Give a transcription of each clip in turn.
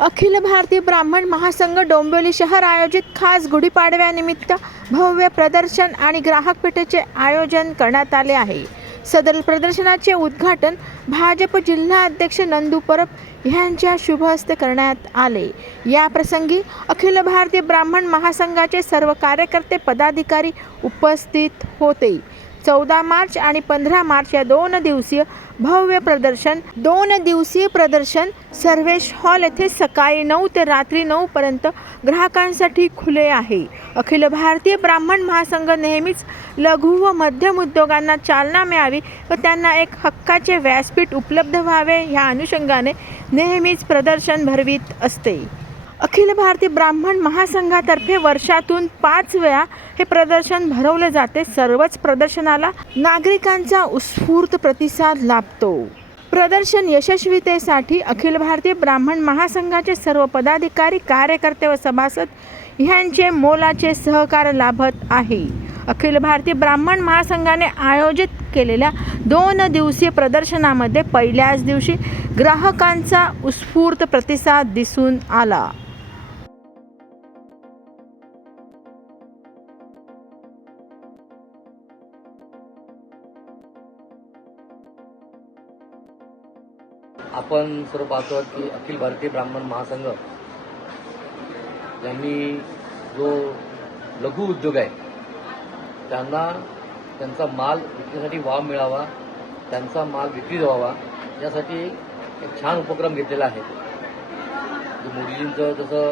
अखिल भारतीय ब्राह्मण महासंघ डोंबिवली शहर आयोजित खास गुढीपाडव्यानिमित्त भव्य प्रदर्शन आणि ग्राहक पेठेचे आयोजन करण्यात आले आहे। सदर प्रदर्शनाचे उद्घाटन भाजप जिल्हा अध्यक्ष नंदू परब यांच्या शुभ हस्ते करण्यात आले। या प्रसंगी अखिल भारतीय ब्राह्मण महासंघाचे सर्व कार्यकर्ते पदाधिकारी उपस्थित होते। 14 मार्च आणि 15 मार्च या 2 दिवसीय भव्य प्रदर्शन सर्वेश हॉल येथे सकाळी 9 ते रात्री 9 पर्यंत ग्राहकांसाठी खुले आहे। अखिल भारतीय ब्राह्मण महासंघ नेहमीच लघु व मध्यम उद्योगांना चालना मिळावी व त्यांना एक हक्काचे व्यासपीठ उपलब्ध व्हावे या अनुषंगाने नेहमीच प्रदर्शन भरवित असते। अखिल भारतीय ब्राह्मण महासंघातर्फे वर्षातून 5 वेळा हे प्रदर्शन भरवले जाते। सर्वच प्रदर्शनाला नागरिकांचा उत्स्फूर्त प्रतिसाद लाभतो। प्रदर्शन यशस्वीतेसाठी अखिल भारतीय ब्राह्मण महासंघाचे सर्व पदाधिकारी, कार्यकर्ते व सभासद यांचे मोलाचे सहकार्य लाभत आहे। अखिल भारतीय ब्राह्मण महासंघाने आयोजित केलेल्या 2 दिवसीय प्रदर्शनामध्ये पहिल्याच दिवशी ग्राहकांचा उत्स्फूर्त प्रतिसाद दिसून आला। आपण सर्व पाहतो की अखिल भारतीय ब्राह्मण महासंघ यांनी जो लघु उद्योग आहे त्यांना त्यांचा माल विक्रीसाठी वाव मिळावा, त्यांचा माल विक्री व्हावा यासाठी एक छान उपक्रम घेतलेला आहे। मोदीजींचं जसं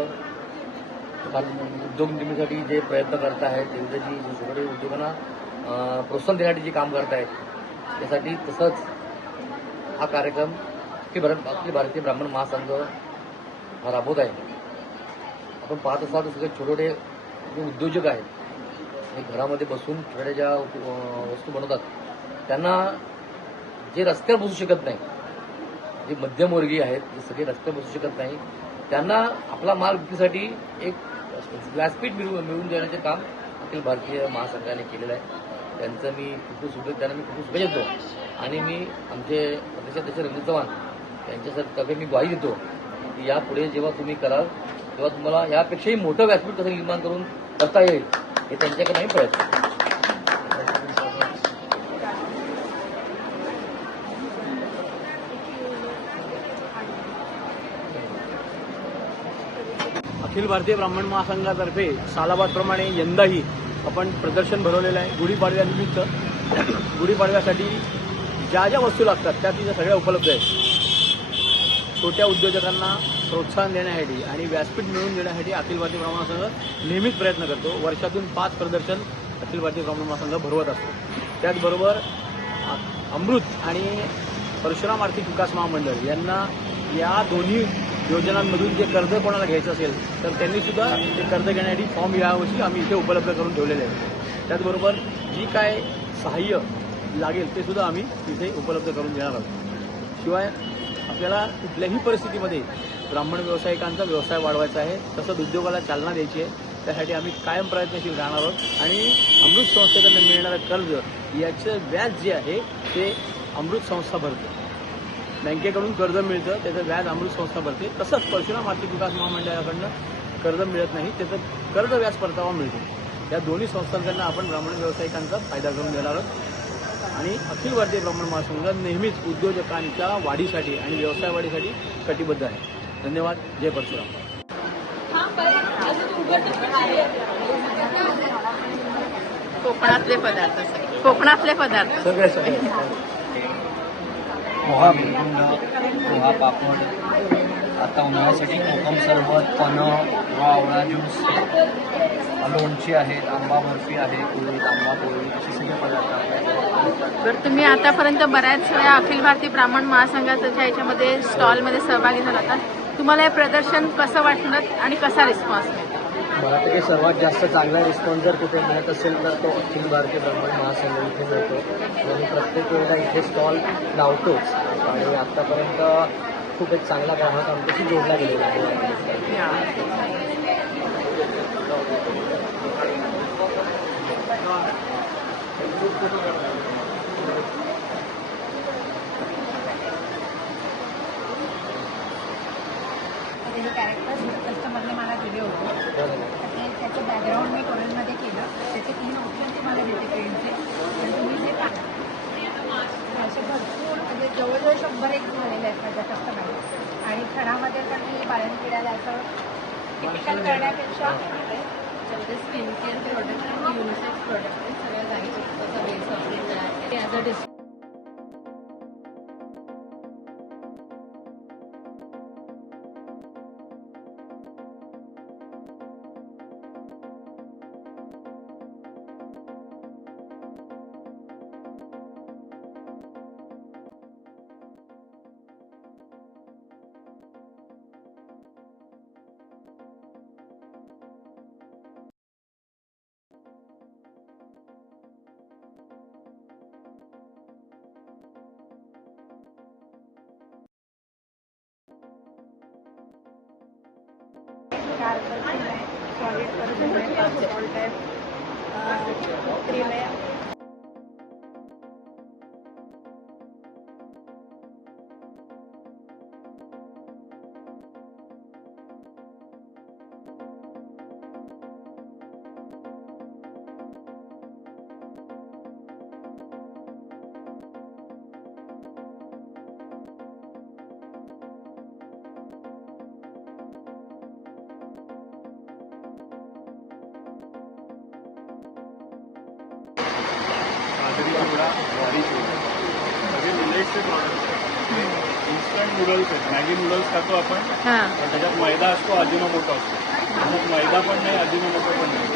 उद्योग निर्मितीसाठी जे प्रयत्न करत आहेत, त्यांच्याची छोटे उद्योगांना प्रोत्साहन देण्यासाठी जे काम करत आहेत त्यासाठी तसंच हा कार्यक्रम अखिल भारतीय ब्राह्मण महासंघ हा राबवत आहे। आपण पाहत असाल तर सगळे छोटे जे उद्योजक आहेत हे घरामध्ये बसून छोट्या ज्या वस्तू बनवतात त्यांना जे रस्त्यावर बसू शकत नाही, जे मध्यमवर्गीय आहेत जे सगळे रस्त्यावर बसू शकत नाही, त्यांना आपला माल विक्रीसाठी एक व्यासपीठ मिळवून देण्याचे काम अखिल भारतीय महासंघाने केलेलं आहे। त्यांना मी खूप शुभेच्छा देतो आणि मी आमचे अध्यक्ष रवींद्र चव्हाण यांच्यातर्फे मी ग्वाही देतो की यापुढे जेव्हा तुम्ही कराल तेव्हा तुम्हाला यापेक्षाही मोठं व्यासपीठ कसं निर्माण करून करता येईल हे त्यांच्याकडे नाही प्रयत्न। अखिल भारतीय ब्राह्मण महासंघातर्फे सालाबादप्रमाणे यंदाही आपण प्रदर्शन भरवलेलं आहे। गुढीपाडव्यानिमित्त गुढीपाडव्यासाठी ज्या ज्या वस्तू लागतात त्या तिथं सगळ्या उपलब्ध आहेत। छोट्या उद्योजकांना प्रोत्साहन देण्यासाठी आणि व्यासपीठ मिळवून देण्यासाठी अखिल भारतीय ब्राह्मण महासंघ नेहमीच प्रयत्न करतो। वर्षातून 5 प्रदर्शन अखिल भारतीय ब्राह्मण महासंघ भरवत असतो। त्याचबरोबर अमृत आणि परशुराम आर्थिक विकास महामंडळ यांना या दोन्ही योजनांमधून जे कर्ज कोणाला घ्यायचं असेल तर त्यांनी सुद्धा ते कर्ज घेण्यासाठी फॉर्म यावर्षी आम्ही इथे उपलब्ध करून ठेवलेले आहे। त्याचबरोबर जी काय सहाय्य लागेल ते सुद्धा आम्ही इथे उपलब्ध करून देणार आहोत। शिवाय आपल्याला कुठल्याही परिस्थितीमध्ये ब्राह्मण व्यावसायिकांचा व्यवसाय वाढवायचा आहे, तसंच उद्योगाला चालना द्यायची आहे, त्यासाठी आम्ही कायम प्रयत्नशील राहणार आहोत। आणि अमृत संस्थेकडून मिळणारं कर्ज याचं व्याज जे आहे ते अमृत संस्था भरते। बँकेकडून कर्ज मिळतं त्याचं व्याज अमृत संस्था भरते। तसंच परशुराम आर्थिक विकास महामंडळाकडनं कर्ज मिळत नाही, त्याचं कर्ज व्याज परतावा मिळतो। या दोन्ही संस्थांकडनं आपण ब्राह्मण व्यावसायिकांचा फायदा करून देणार आहोत। आणि अखिल भारतीय ब्राह्मण महासंघ नेहमीच उद्योजकांच्या वाढीसाठी आणि व्यवसाय वाढीसाठी कटिबद्ध आहे। धन्यवाद। जय परशुराम। कोकणातले पदार्थ सगळे पोहा बिरकुंड, पोहा पापड, आता उन्हाळ्यासाठी कोकम सरबत, पन्ह, आवळा ज्यूस, लोणची आहेत, आंबा बर्फी आहे, पोळी, आंबा पोळी असे सगळे पदार्थ आपल्याकडे। तर तुम्ही आतापर्यंत बऱ्याच वेळा अखिल भारतीय ब्राह्मण महासंघाच्या याच्यामध्ये स्टॉलमध्ये सहभागी झाला होता। तुम्हाला हे प्रदर्शन कसं वाटलं आणि कसा रिस्पॉन्स मिळाला? मला तरी सर्वात जास्त चांगला रिस्पॉन्स जर कुठे मिळत असेल तर तो अखिल भारतीय ब्राह्मण महासंघ इथे मिळतो। आणि प्रत्येक वेळेला इथे स्टॉल लावतोच आणि आत्तापर्यंत खूप एक चांगला ग्राहक आमच्याशी जोडला गेलेला आहे। काय आणि त्याचं बॅकग्राऊंड मी कोरलमध्ये केलं. त्याचे 3 ऑप्शन तुम्हाला देते पेंटचे. आणि तुम्ही जे टाका असे भरपूर म्हणजे जवळजवळ 100 झालेले आहेत माझ्या कस्टमाइज. आणि खणामध्ये पण मी बाळंतविड्याला असं टिपिकल करण्यापेक्षा जेवढे स्किन केअर प्रोडक्ट आणि युनिसेक्स प्रोडक्ट आहेत सगळ्या जागेचे त्याचा बेस वापरलेला आहे. As a disc solid per all type cream आहे. बाजरी चिवडा, ज्वारी चिवडा सगळे मिलेट्सचे प्रॉडक्ट आहेत. इन्स्टंट नूडल्स आहेत. मॅगी नूडल्स खातो आपण, पण त्याच्यात मैदा असतो, अजिनोमोटो असतो. त्याच्यात मैदा पण नाही, अजिनोमोटो पण नाही.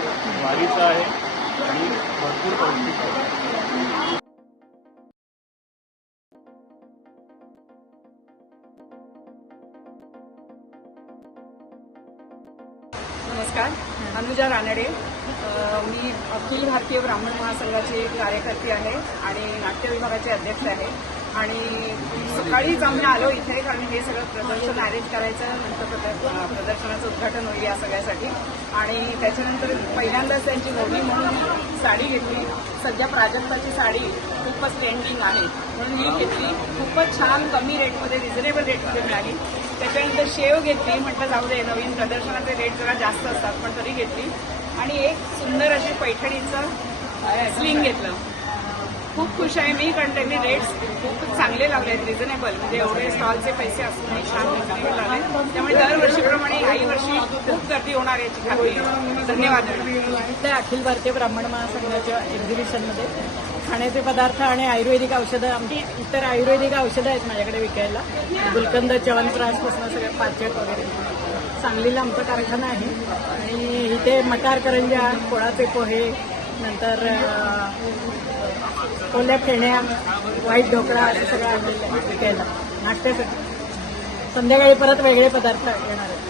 ज्वारीचा आहे आणि भरपूर पौष्टिक आहे. नमस्कार, अनुजा रानडे. मी अखिल भारतीय ब्राह्मण महासंघाची कार्यकर्ती आहे आणि नाट्य विभागाचे अध्यक्ष आहे. आणि सकाळीच आम्ही आलो इथे कारण हे सगळं प्रदर्शन अरेंज करायचं, नंतर प्रदर्शनाचं उद्घाटन होईल या सगळ्यासाठी. आणि त्याच्यानंतर पहिल्यांदाच त्यांची नोंदणी म्हणून साडी घेतली. सध्या प्राजक्ताची साडी खूपच ट्रेंडिंग आहे म्हणून ही घेतली. खूपच छान कमी रेटमध्ये, रिझनेबल रेटमध्ये मिळाली. त्याच्यानंतर शेव घेतली. म्हटलं जाऊ दे, नवीन प्रदर्शनाचे रेट जरा जास्त असतात पण तरी घेतली. आणि एक सुंदर अशी पैठणीचं स्लिंग घेतलं. खूप खुश आहे मी कारण त्यांनी रेट्स खूप चांगले लावले आहेत, रिझनेबल. म्हणजे एवढे स्टॉलचे पैसे असूनही छान रिझनेबल लावले. त्यामुळे दरवर्षीप्रमाणे याही वर्षी खूप गर्दी होणार याची खात्री आहे. धन्यवाद. त्या अखिल भारतीय ब्राह्मण महासंघाच्या एक्झिबिशनमध्ये खाण्याचे पदार्थ आणि आयुर्वेदिक औषधं, आमची इतर आयुर्वेदिक औषधं आहेत माझ्याकडे विकायला. गुलकंद, च्यवनप्राशपासून सगळं पाचट वगैरे. सांगलीला आमचा कारखाना आहे आणि इथे मटार करंजा, कोळाचे पोहे, नंतर कोल्ह्या फेण्या, व्हाईट ढोकळा असं सगळं आणलेलं आहे विकायला नाश्त्यासाठी. संध्याकाळी परत वेगळे पदार्थ येणार आहेत.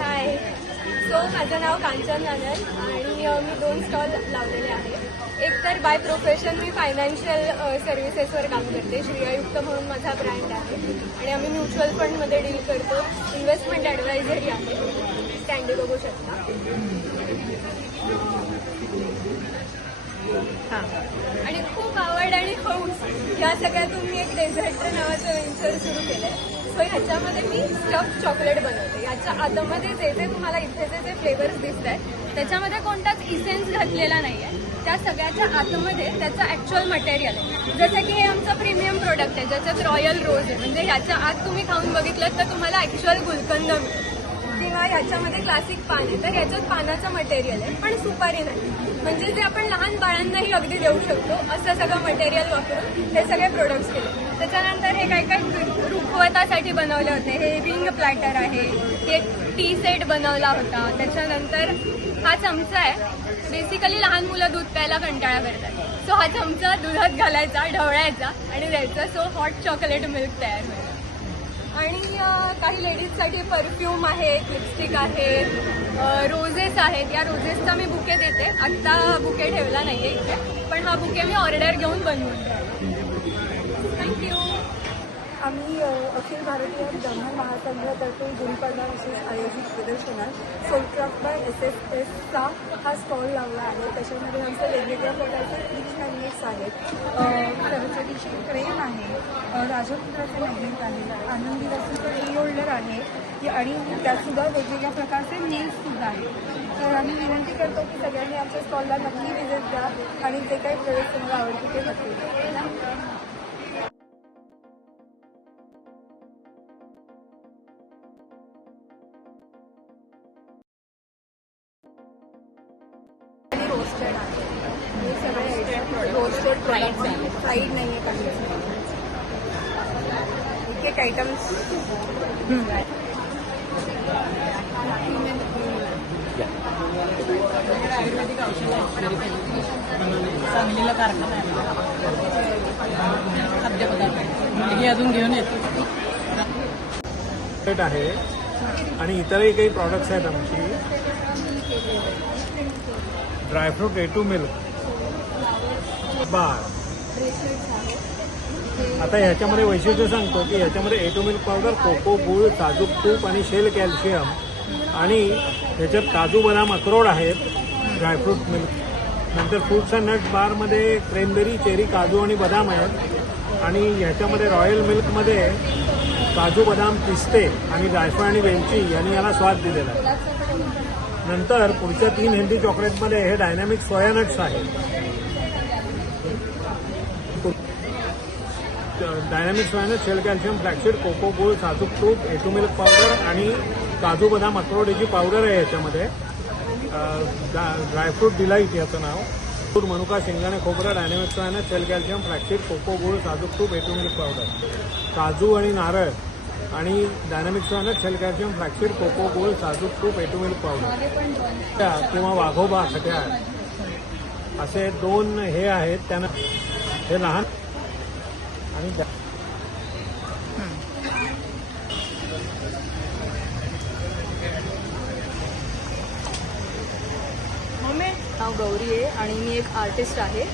हाय, सो माझं नाव कांचन नानल आणि मी 2 स्टॉल लावलेले आहेत. एक तर बाय प्रोफेशन मी फायनान्शियल सर्व्हिसेसवर काम करते. श्रेयायुक्त म्हणून माझा ब्रँड आहे आणि आम्ही म्युच्युअल फंडमध्ये डील करतो. इन्व्हेस्टमेंट ॲडवायझरी आहे. स्टँडी बघू शकता. आणि खूप आवड आणि हौस या सगळ्यातून मी एक डेझर्ट नावाचं वेंचर सुरू केलंय. सो ह्याच्यामध्ये मी स्टफ चॉकलेट बनवते. याच्या आतमध्ये जे तुम्हाला इथे जे फ्लेवर्स दिसत आहेत त्याच्यामध्ये कोणताच इसेन्स घातलेला नाही आहे. त्या सगळ्याच्या आतमध्ये त्याचं ॲक्च्युअल मटेरियल आहे. जसं की हे आमचं प्रीमियम प्रोडक्ट आहे ज्याच्यात रॉयल रोज आहे. म्हणजे ह्याच्या आत तुम्ही खाऊन बघितलं तर तुम्हाला ॲक्च्युअल गुलकंद किंवा ह्याच्यामध्ये क्लासिक पान आहे तर ह्याच्यात पानाचं मटेरियल आहे पण सुपारी नाही. म्हणजे जे आपण लहान बाळांनाही अगदी देऊ शकतो असं सगळं मटेरियल वापरून हे सगळे प्रोडक्ट्स केले. त्याच्यानंतर हे काही रुखवतासाठी बनवले होते. हे रिंग प्लॅटर आहे. हे टी सेट बनवला होता. त्याच्यानंतर हा चमचा आहे. बेसिकली लहान मुलं दूध प्यायला कंटाळा करतात. सो हा चमचा दुधात घालायचा, ढवळायचा आणि द्यायचा. सो हॉट चॉकलेट मिल्क तयार होईल. आणि काही लेडीजसाठी परफ्यूम आहे, लिपस्टिक आहे, रोजेस आहेत. या रोजेसचा मी बुके देते. आत्ता बुके ठेवला नाही आहे इथे पण हा बुके मी ऑर्डर घेऊन बनवून. थँक्यू. आम्ही अखिल भारतीय ब्राह्मण महासंघातर्फे गुढीपाडवा विशेष आयोजित प्रदर्शनात सोलक्राफ्ट बाय SFSचा हा स्टॉल लावला आहे. त्याच्यामध्ये आमचे वेगवेगळ्या प्रकारचे फ्रीज मॅग्नेट्स आहेत, सरस्वतीची फ्रेम आहे, राजपुत्राचे मॅग्नेट आहे, आनंदी वस्तूचं टी होल्डर आहे आणि त्यातसुद्धा वेगवेगळ्या प्रकारचे नेल्ससुद्धा आहेत. तर आम्ही विनंती करतो की सगळ्यांनी आमच्या स्टॉलला नक्की व्हिजिट द्या आणि जे काही प्रोडक्ट तुम्हाला आवडतील ते नक्की घ्या. रोस्टेड आहे, हे सगळे रोस्टेड फ्राईड आहे, फ्राईड नाही आहे काही. एक एक आयटम्स आयुर्वेदिक औषध सांगलीला कारखाना आहे, खाद्यपदार्थ हे अजून घेऊन येतो आहे. आणि इतरही काही प्रॉडक्ट्स आहेत आमची. Dry fruit A2 milk bar. आता ह्याच्यामध्ये वैशिष्ट्य सांगतो की ह्याच्यामध्ये A2 मिल्क पावडर, कोको, गूळ, साजूक तूप आणि शेल कॅल्शियम आणि ह्याच्यात काजू, बदाम, अक्रोड आहेत. ड्रायफ्रूट मिल्क नंतर फ्रूट्स अँड नट्स बारमध्ये क्रेनबेरी, चेरी, काजू आणि बदाम आहेत. आणि ह्याच्यामध्ये रॉयल मिल्कमध्ये काजू, बदाम, पिस्ते आणि जायफळ आणि वेलची यांनी याला स्वाद दिलेला आहे. नंतर पुढच्या 3 हेल्दी चॉकलेटमध्ये हे डायनॅमिक सोया नट्स आहेत. Dynamic soya nuts, shell calcium, flaxseed, cocoa, गूळ, साजूक तूप, A2 मिल्क पावडर आणि काजू, बदाम, अक्रोड याची पावडर आहे याच्यामध्ये. ड्रायफ्रूट डिलाईट याचं नाव. दूध, मनुका, शेंगदाणे, खोबरं, dynamic soya nuts, shell calcium, flaxseed, cocoa, गूळ, साजूक तूप, A2 मिल्क पावडर. काजू आणि नारळ आणि dynamic soya nuts, shell calcium, flaxseed, cocoa, गूळ, साजूक तूप, A2 मिल्क पावडर किंवा वाघोबा सगळ्या असे 2 हे आहेत. त्यांना हे लहान आणि नाव गौरी आहे आणि मी एक आर्टिस्ट आहे.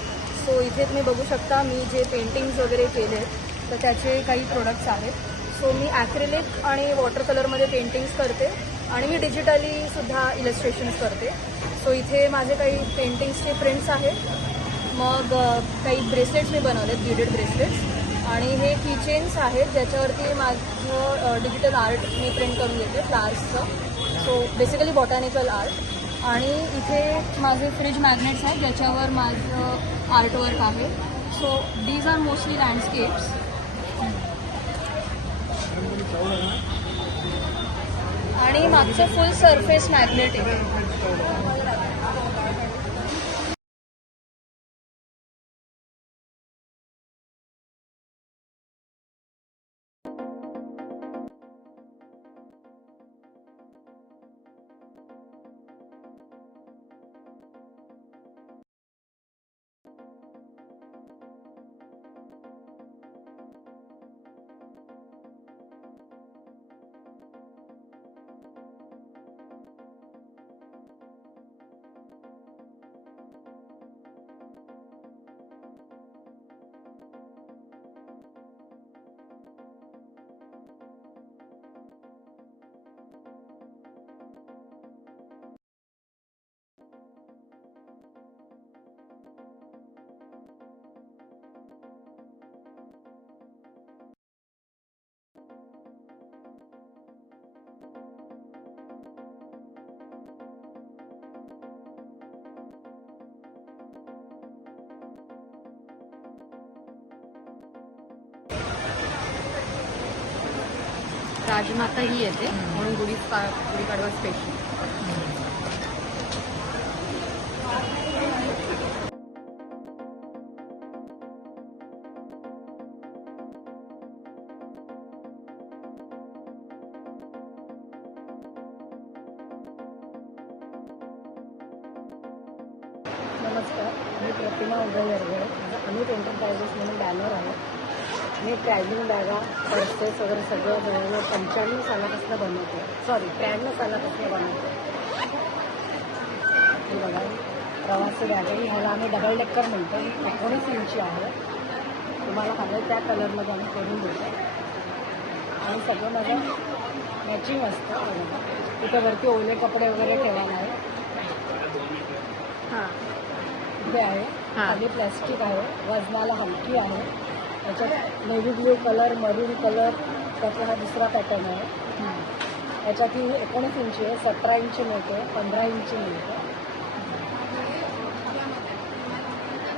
सो इथे तुम्ही बघू शकता मी जे पेंटिंग्स वगैरे केले आहेत तर त्याचे काही प्रोडक्ट्स आहेत. सो मी ॲक्रिलिक आणि वॉटर कलरमध्ये पेंटिंग्स करते आणि मी डिजिटलीसुद्धा इलस्ट्रेशन्स करते. सो इथे माझे काही पेंटिंग्सचे प्रिंट्स आहेत. मग काही ब्रेसलेट्स मी बनवलेत, बीडेड ब्रेसलेट्स. आणि हे कीचेन्स आहेत ज्याच्यावरती माझं डिजिटल आर्ट मी प्रिंट करून घेते फ्लावर्सचं. So basically botanical art. आणि इथे माझे फ्रीज मॅग्नेट्स आहेत ज्याच्यावर माझं आर्टवर्क आहे. So these are mostly landscapes. आणि मागचं फुल सरफेस मॅग्नेट आहे. राजमाता ही येते म्हणून गुढीपाडवा स्पेशल. नमस्कार, मी प्रतिमा उदय वरगडे. माझं अमित एंटरप्राइजेस म्हणून बॅनर आहे. मी ट्रॅव्हलिंग बॅगा, पर्सेस वगैरे सगळं जवळजवळ 95 सालापासून बनवते. 93 सालापासून बनवते. हे बघा, प्रवासी बॅग आहे. ह्याला आम्ही डबल डेकर म्हणतो. 19 इंची आहे. तुम्हाला हवं त्या कलरमध्ये आम्ही करून देतो. आणि सगळं माझं मॅचिंग असतं बघा. इथं वरती ओले कपडे वगैरे ठेवायला आहे. हां इथे आहे हां. खाली प्लॅस्टिक आहे, वजनाला हलकी आहे. याच्यात नेव्ही ब्ल्यू कलर, मरून कलर, त्याचा हा दुसरा पॅटर्न आहे. याच्यात ही 19 इंची आहे, 17 इंची मिळते, 15 इंची मिळते.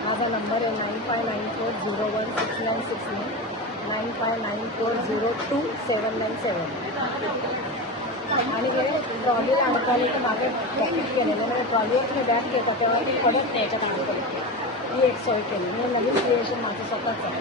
माझा नंबर आहे 9594016969 9594027997. आणि हे ट्रॉलीला अडकाले तर मागे पॅकेट केलेलं नाही, ट्रॉलीवर मी बॅग घेता तेव्हा ती पडत नाही याच्यात अडकली. ही एक सोय केली. मी नवीन क्रिएशन माझं स्वतःच आहे.